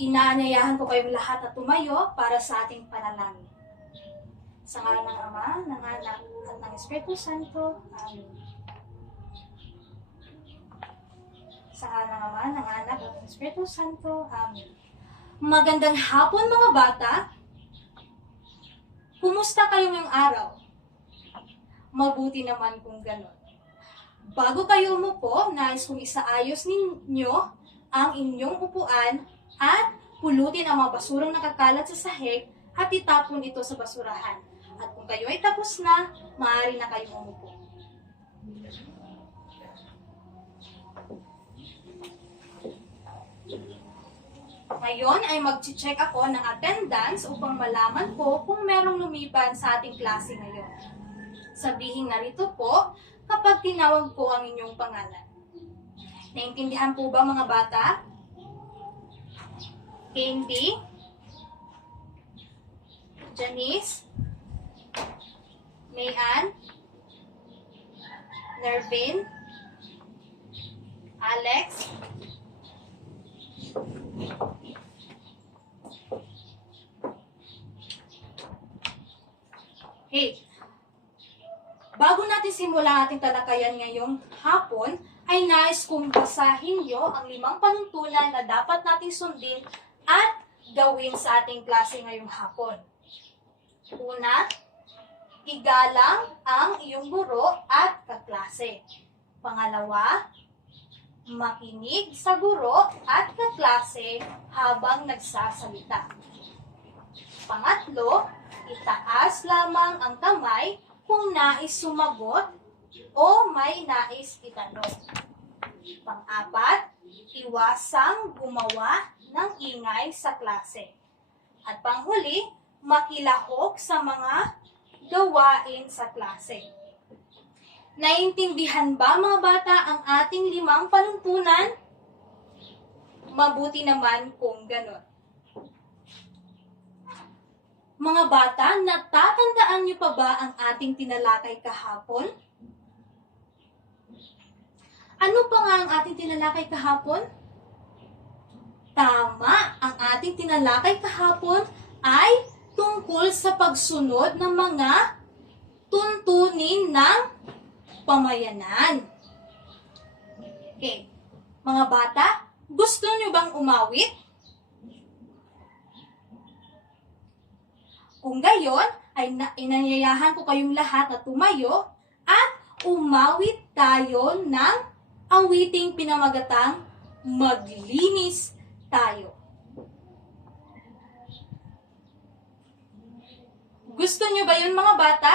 Inaanyayahan ko kayong lahat na tumayo para sa ating panalangin. Sa ngalan ng Ama, ng Anak, at ng Espiritu Santo. Amen. Sa ngalan ng Ama, ng Anak, at ng Espiritu Santo. Amen. Magandang hapon mga bata. Kumusta kayo ngayong araw? Mabuti naman kung gano'n. Bago kayo umupo, nais kong isaayos ninyo ang inyong upuan at pulutin ang mga basurang nakakalat sa sahig at itapon ito sa basurahan. At kung kayo ay tapos na, maaari na kayong umupo. Ngayon ay mag-check ako ng attendance upang malaman ko kung merong lumiban sa ating klase ngayon. Sabihin narito po kapag tinawag ko ang inyong pangalan. Naintindihan po ba mga bata? Candy, Janice, Mayan, Nervin, Alex, hey, bago natin simulan ating talakayan ngayong hapon, ay nais kong basahin niyo ang 5 panuntunan na dapat nating sundin at gawin sa ating klase ngayong hapon. Una, igalang ang iyong guro at kaklase. Pangalawa, makinig sa guro at kaklase habang nagsasalita. Pangatlo, itaas lamang ang kamay kung nais sumagot o may nais itanong. Pang-apat, iwasang gumawa ng ingay sa klase. At panghuli, makilahok sa mga gawain sa klase. Naintindihan ba mga bata ang ating 5 panuntunan? Mabuti naman kung ganon. Mga bata, natatandaan niyo pa ba ang ating tinalakay kahapon? Ano pa nga ang ating tinalakay kahapon? Tama, ang ating tinalakay kahapon ay tungkol sa pagsunod ng mga tuntunin ng pamayanan. Okay, mga bata, gusto niyo bang umawit? Kung gayon, ay inanyayahan ko kayong lahat na tumayo at umawit tayo ng awiting pinamagatang Maglinis Tayo. Gusto niyo ba yun mga bata?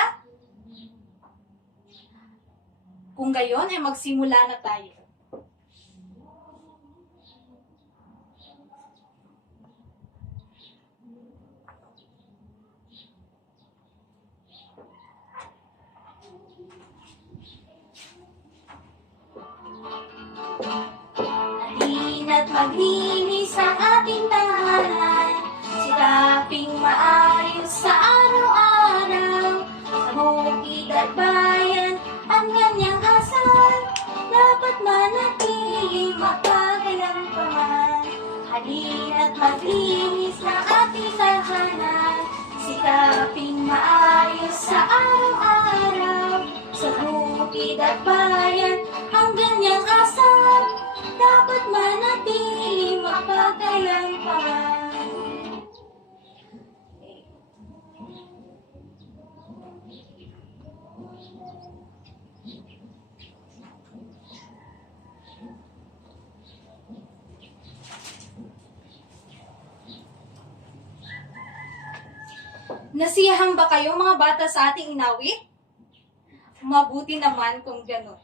Kung gayon, ay magsimula na tayo. Halina't maglinis ang ating tahanan, sikaping maayos sa araw-araw. Sa bukid at bayan, ang kanyang asal, dapat manatili mapagkailanman. Halina't maglinis ang ating tahanan, sikaping maayos sa araw-araw. Sa bukid at bayan, ang kanyang asal, dapat manatili mapagkailanman. Nasiyahan ba kayo mga bata sa ating inawit? Mabuti naman kung gano'n.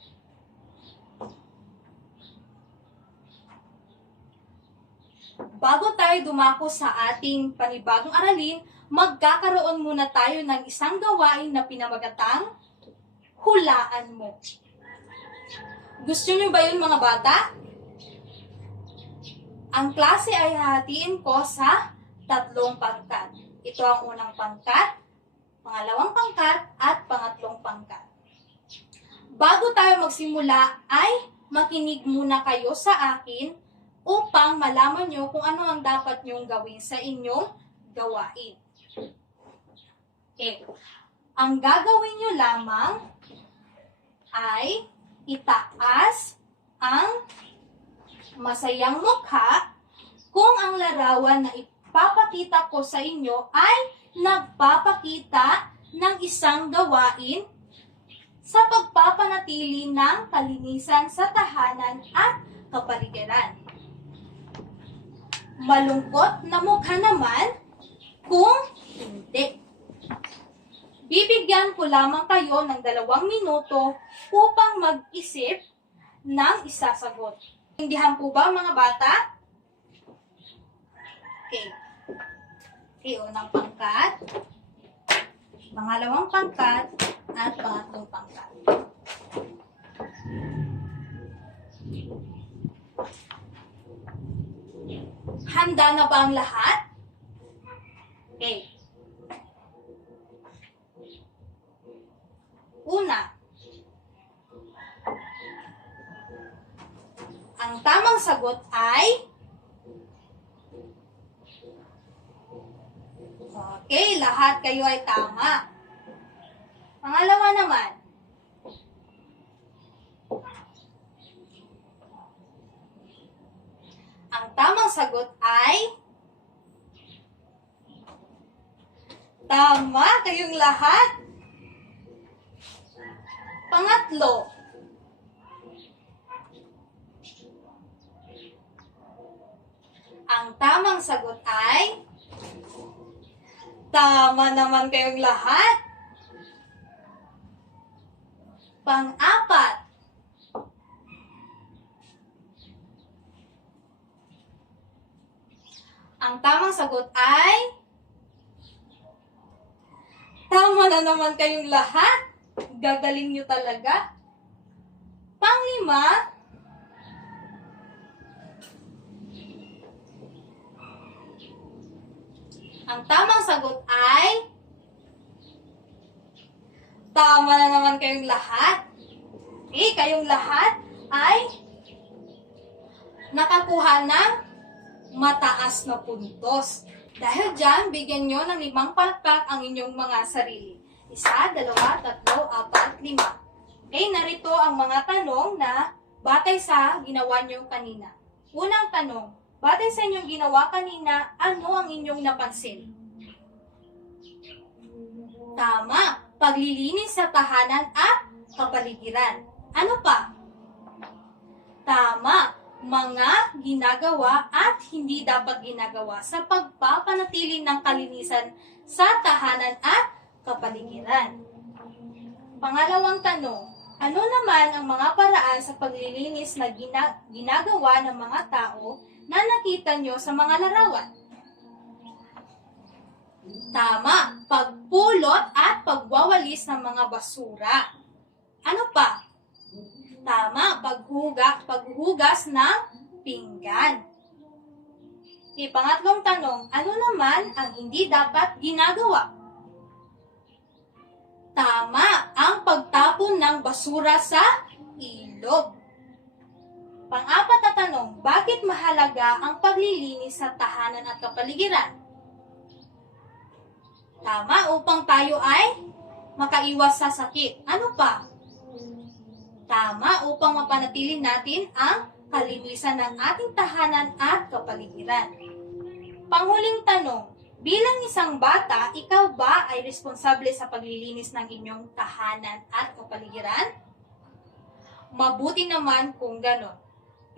Bago tayo dumako sa ating panibagong aralin, magkakaroon muna tayo ng isang gawain na pinamagatang hulaan mo. Gusto niyo ba yun mga bata? Ang klase ay hahatiin ko sa 3 pangkat. Ito ang unang pangkat, pangalawang pangkat, at pangatlong pangkat. bago tayo magsimula ay makinig muna kayo sa akin upang malaman nyo kung ano ang dapat nyong gawin sa inyong gawain. Okay. Ang gagawin nyo lamang ay itaas ang masayang mukha kung ang larawan na ipapakita ko sa inyo ay nagpapakita ng isang gawain sa pagpapanatili ng kalinisan sa tahanan at kapaligiran. Malungkot na mukha naman kung hindi. Bibigyan ko lamang kayo ng 2 minuto upang mag-isip ng isasagot. Intindihan po ba mga bata? Okay. Okay, unang pangkat, pangalawang pangkat, at pangatlong pangkat. Handa na ba ang lahat? Okay. Una, ang tamang sagot ay okay, lahat kayo ay tama. Pangalawa naman, ang tamang sagot ay tama kayong lahat. Pangatlo, ang tamang sagot ay tama naman kayong lahat. Pang-apat, ang tamang sagot ay tama na naman kayong lahat. Gagaling nyo talaga. Pang-5, ang tamang sagot ay tama na naman kayong lahat. Okay, kayong lahat ay nakakuha ng mataas na puntos. Dahil dyan, bigyan nyo ng 5 palakpak ang inyong mga sarili. 1, 2, 3, 4, 5. Okay, narito ang mga tanong na batay sa ginawa nyo kanina. Unang tanong, batay sa inyong ginawa kanina, ano ang inyong napansin? Tama, paglilinis sa tahanan at kapaligiran. Ano pa? Tama, mga ginagawa at hindi dapat ginagawa sa pagpapanatili ng kalinisan sa tahanan at kapaligiran. Pangalawang tanong, ano naman ang mga paraan sa paglilinis na ginagawa ng mga tao na nakita nyo sa mga larawan? Tama, pagpulot at pagwawalis ng mga basura. Ano pa? Tama, paghugas ng pinggan. Pangatlong tanong, ano naman ang hindi dapat ginagawa? Tama, ang pagtapon ng basura sa ilog. Pang-4 na tanong, bakit mahalaga ang paglilinis sa tahanan at kapaligiran? Tama, upang tayo ay makaiwas sa sakit. Ano pa? Tama, upang mapanatili natin ang kalinisan ng ating tahanan at kapaligiran. Panghuling tanong, bilang isang bata, ikaw ba ay responsable sa paglilinis ng inyong tahanan at kapaligiran? Mabuti naman kung ganon.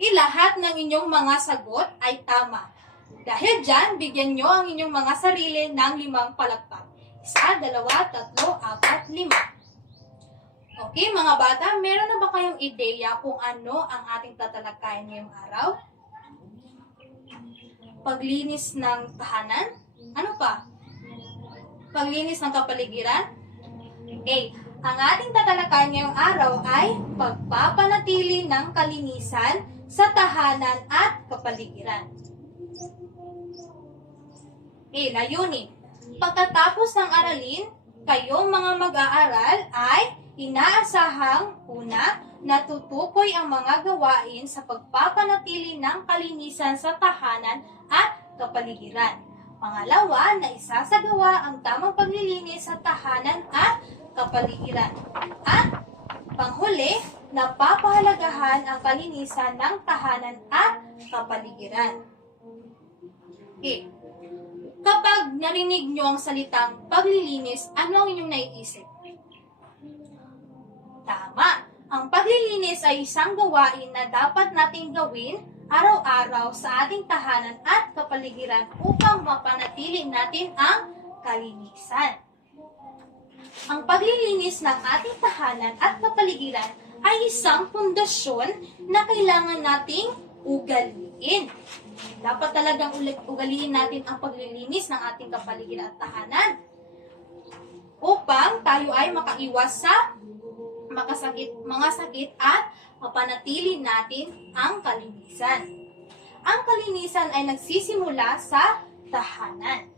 Lahat ng inyong mga sagot ay tama. Dahil dyan, bigyan nyo ang inyong mga sarili ng 5 palakpak. 1, 2, 3, 4, 5. Okay, mga bata, meron na ba kayong ideya kung ano ang ating tatalakayin ngayong araw? Paglinis ng tahanan? Ano pa? Paglinis ng kapaligiran? Okay, ang ating tatalakayin ngayong araw ay pagpapanatili ng kalinisan sa tahanan at kapaligiran. Layunin. Pagkatapos ng aralin, kayong mga mag-aaral ay Inaasahang una, natutukoy ang mga gawain sa pagpapanatili ng kalinisan sa tahanan at kapaligiran. Pangalawa, na isasagawa ang tamang paglilinis sa tahanan at kapaligiran. At panghuli, napapahalagahan ang kalinisan ng tahanan at kapaligiran. Okay. Kapag narinig nyo ang salitang paglilinis, ano ang inyong naiisip? Tama. Ang paglilinis ay isang gawain na dapat nating gawin araw-araw sa ating tahanan at kapaligiran upang mapanatili natin ang kalinisan. Ang paglilinis ng ating tahanan at kapaligiran ay isang pundasyon na kailangan nating ugaliin. Dapat talagang ugaliin natin ang paglilinis ng ating kapaligiran at tahanan upang tayo ay makaiwas sa mga sakit at mapanatili natin ang kalinisan. Ang kalinisan ay nagsisimula sa tahanan.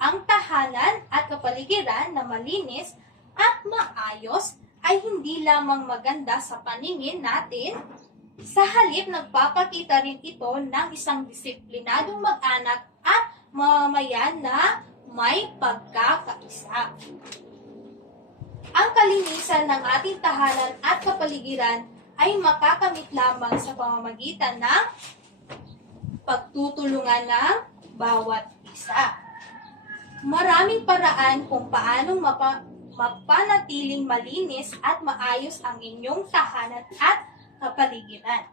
Ang tahanan at kapaligiran na malinis at maayos ay hindi lamang maganda sa paningin natin, sa halip nagpapakita rin ito ng isang disiplinadong mag-anak at mamamayan na may pagkakaisa. Ang kalinisan ng ating tahanan at kapaligiran ay makakamit lamang sa pamamagitan ng pagtutulungan ng bawat isa. Maraming paraan kung paanong mapanatiling malinis at maayos ang inyong tahanan at kapaligiran.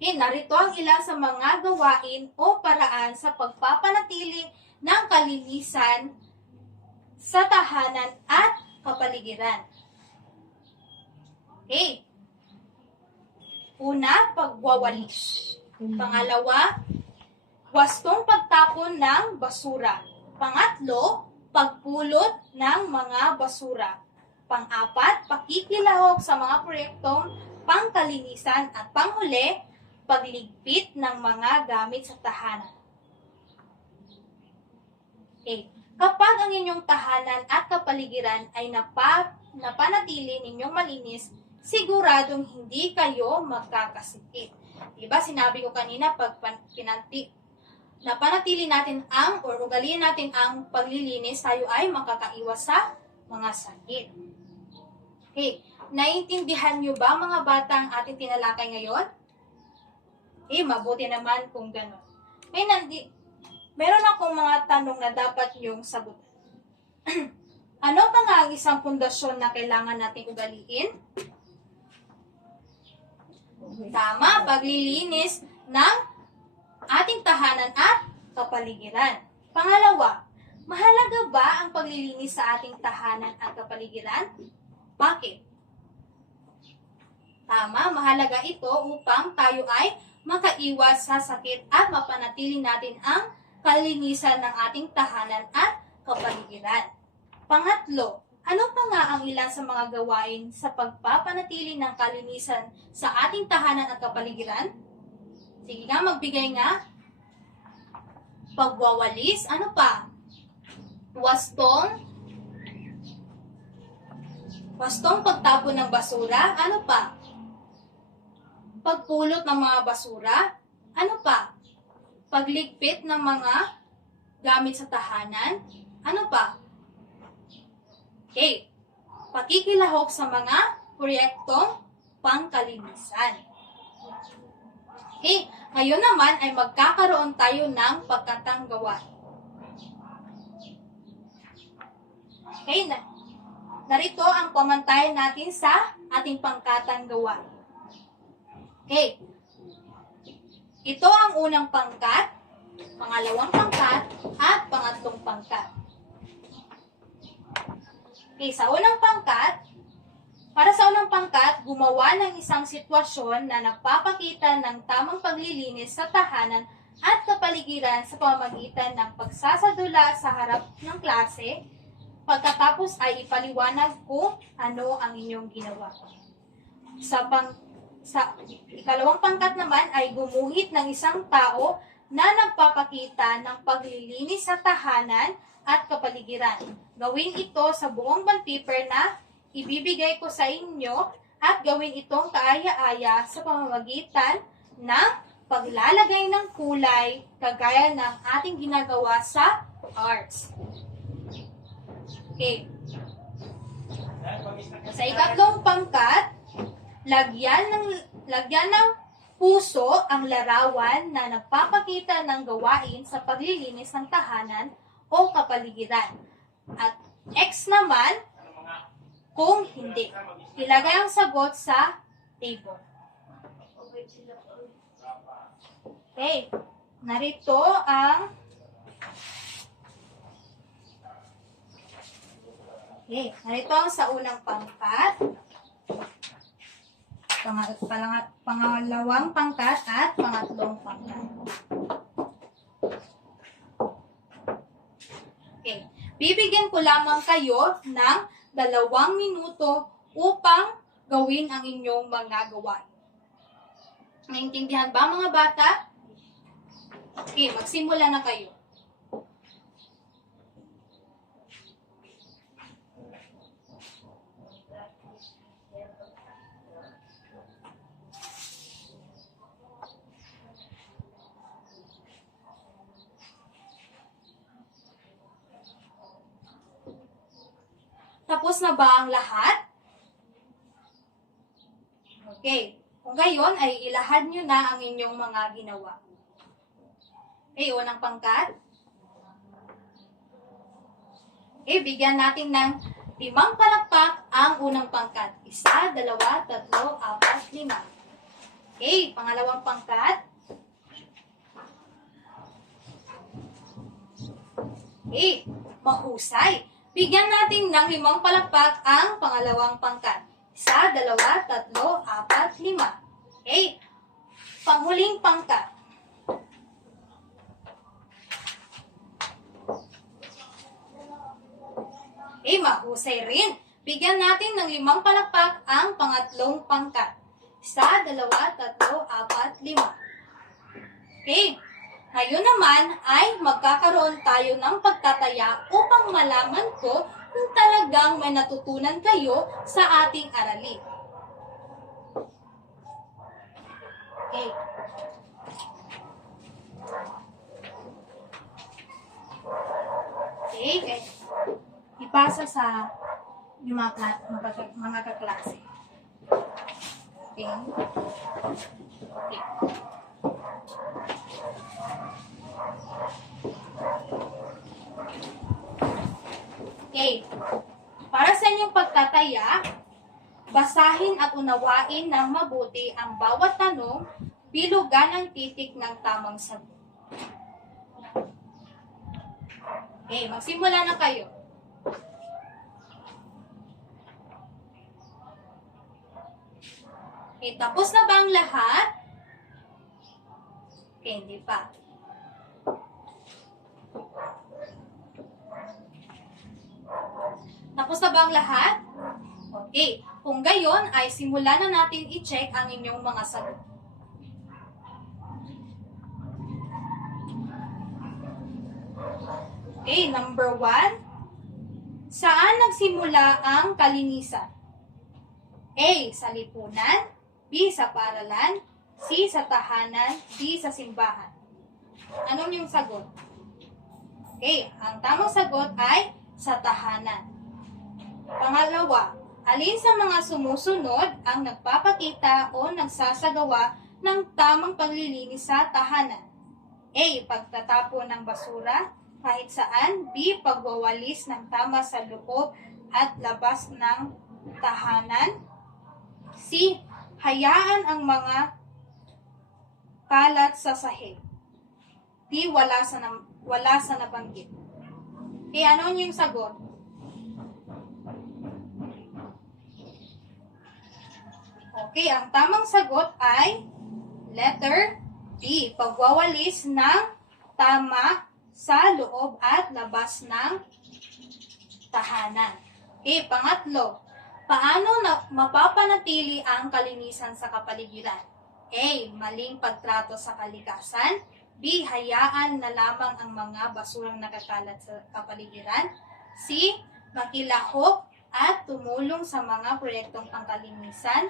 Narito ang ilan sa mga gawain o paraan sa pagpapanatili ng kalinisan sa tahanan at kapaligiran. Okay. Una, pagwawalis. Pangalawa, wastong pagtapon ng basura. Pangatlo, pagpulot ng mga basura. Pang-apat, pakikilahok sa mga proyektong pangkalinisan. At panghuli, pagligpit ng mga gamit sa tahanan. Okay. Kapag ang inyong tahanan at kapaligiran ay napanatili ninyong malinis, siguradong hindi kayo magkakasakit. Diba, sinabi ko kanina, pag napanatili natin ugaliin natin ang paglilinis, tayo ay makakaiwas sa mga sakit. Okay, naiintindihan nyo ba mga batang ating tinalakay ngayon? Mabuti naman kung gano'n. Meron akong mga tanong na dapat niyong sagutin. Ano ba nga ang isang pundasyon na kailangan nating ugaliin? Tama, paglilinis ng ating tahanan at kapaligiran. Pangalawa, mahalaga ba ang paglilinis sa ating tahanan at kapaligiran? Bakit? Tama, mahalaga ito upang tayo ay makaiwas sa sakit at mapanatili natin ang kalinisan ng ating tahanan at kapaligiran. Pangatlo, ano pa nga ang ilan sa mga gawain sa pagpapanatili ng kalinisan sa ating tahanan at kapaligiran? Sige nga, magbigay nga. Pagwawalis, ano pa? Wastong pagtapon ng basura, ano pa? Pagpulot ng mga basura, ano pa? Pagligpit ng mga gamit sa tahanan, ano pa? Okay, pakikilahok sa mga proyektong pangkalinisan. Okay, ngayon naman ay magkakaroon tayo ng pagkatanggawan. Okay, narito ang pamantayan natin sa ating pangkatanggawan. Okay, ito ang unang pangkat, pangalawang pangkat, at pangatlong pangkat. Okay, para sa unang pangkat, gumawa ng isang sitwasyon na nagpapakita ng tamang paglilinis sa tahanan at kapaligiran sa pamamagitan ng pagsasadula sa harap ng klase. Pagkatapos ay ipaliwanag kung ano ang inyong ginawa. Sa ikalawang pangkat naman ay gumuhit ng isang tao na nagpapakita ng paglilinis sa tahanan at kapaligiran. Gawin ito sa buong bond paper na ibibigay ko sa inyo at gawin itong kaaya-aya sa pamamagitan ng paglalagay ng kulay kagaya ng ating ginagawa sa arts. Okay. Sa ikatlong pangkat, lagyan ng puso ang larawan na nagpapakita ng gawain sa paglilinis ng tahanan o kapaligiran. At X naman kung hindi. Ilagay ang sagot sa table. Okay. Narito ang sa unang pangkat. Pangalawang pangkat at pangatlong pangkat. Okay. Bibigyan ko lamang kayo ng 2 minuto upang gawin ang inyong mga gawain. Naintindihan ba mga bata? Okay, magsimula na kayo. Tapos na ba ang lahat? Okay. Kung gayon, ay ilahad nyo na ang inyong mga ginawa. Okay, unang pangkat. Okay, bigyan natin ng 5 palakpak ang unang pangkat. 1, 2, 3, 4, 5. Okay, pangalawang pangkat. Okay, mahusay. Bigyan natin ng 5 palakpak ang pangalawang pangkat. 1, 2, 3, 4, 5. Okay. Panghuling pangkat. Okay, mahusay rin. Bigyan natin ng 5 palakpak ang pangatlong pangkat. 1, 2, 3, 4, 5. Okay. Ngayon naman ay magkakaroon tayo ng pagtataya upang malaman ko kung talagang may natutunan kayo sa ating aralin. Okay. Okay. Ipasa sa yung mga kaklase. Okay. Okay. Okay. Para sa inyong pagtataya, basahin at unawain ng mabuti ang bawat tanong, bilugan ang titik ng tamang sagot. Okay, magsimula na kayo. Okay, tapos na ba ang lahat? Okay, hindi pa. Tapos na ba ang lahat? Okay. Kung gayon, ay simulan na natin i-check ang inyong mga sagot. Okay, number 1. Saan nagsimula ang kalinisan? A. Sa lipunan. B. Sa paaralan. C. Sa tahanan. D. Sa simbahan. Anong yung sagot? Okay, ang tamang sagot ay sa tahanan. Pangalawa, alin sa mga sumusunod ang nagpapakita o nagsasagawa ng tamang paglilinis sa tahanan? A. Pagtatapon ng basura kahit saan. B. Pagwawalis ng tama sa loob at labas ng tahanan. C. Hayaan ang mga kalat sa sahig. D. Wala sa nabanggit. E ano yung sagot? Okay, ang tamang sagot ay letter D. Pagwawalis ng tama sa loob at labas ng tahanan. Okay, pangatlo. Paano mapapanatili ang kalinisan sa kapaligiran? A. Maling pagtrato sa kalikasan. B. Hayaan na lamang ang mga basurang nakakalat sa kapaligiran. C. Makilahok at tumulong sa mga proyektong pangkalinisan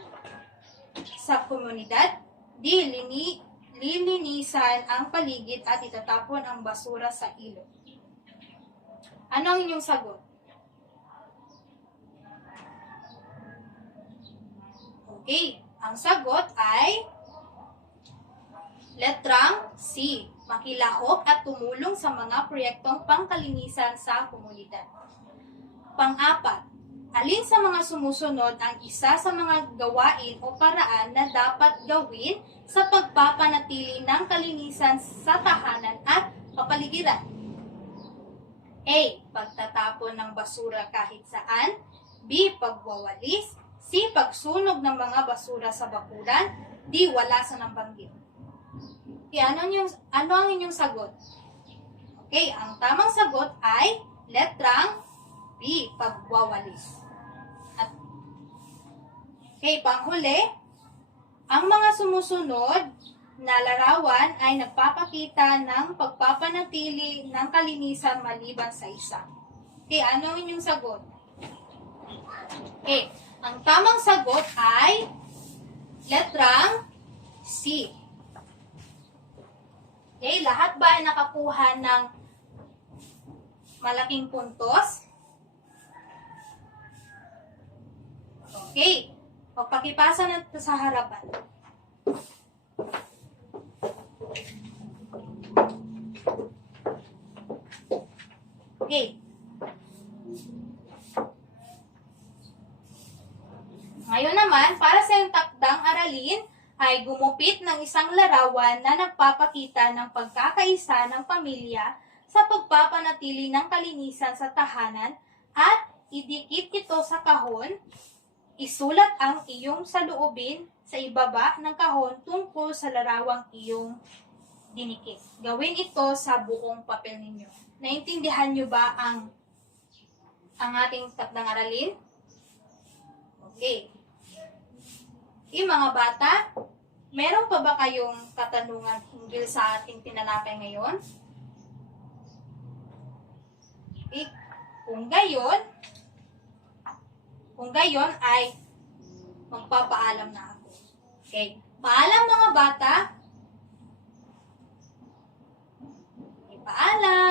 sa komunidad. D. Lilinisan ang paligid at itatapon ang basura sa ilog. Ano ang inyong sagot? Okay, ang sagot ay letrang C. Makilahok at tumulong sa mga proyektong pangkalinisan sa komunidad. Pang-apat, alin sa mga sumusunod ang isa sa mga gawain o paraan na dapat gawin sa pagpapanatili ng kalinisan sa tahanan at kapaligiran? A. Pagtatapon ng basura kahit saan. B. Pagwawalis. C. Pagsunog ng mga basura sa bakuran. D. Walasan ng banggit. Okay, ano ang inyong sagot? Okay, ang tamang sagot ay letrang B. Pagwawalis. Okay, panghuli, ang mga sumusunod na larawan ay nagpapakita ng pagpapanatili ng kalinisan maliban sa isa. Okay, ano ang inyong sagot? Okay, ang tamang sagot ay letrang C. Okay, lahat ba ay nakakuha ng malaking puntos? Okay, pagpakipasa natin sa harapan. Okay. Ngayon naman, para sa iyong takdang aralin, ay gumupit ng isang larawan na nagpapakita ng pagkakaisa ng pamilya sa pagpapanatili ng kalinisan sa tahanan at idikit ito sa kahon. Isulat ang iyong saloobin sa ibaba ng kahon tungkol sa larawang iyong dinikit. Gawin ito sa buong papel ninyo. Naintindihan nyo ba ang ating takdang aralin? Okay. Mga bata, meron pa ba kayong katanungan hinggil sa ating tinalakay ngayon? Kung gayon ay magpapaalam na ako. Okay. Paalam mga bata. Paalam.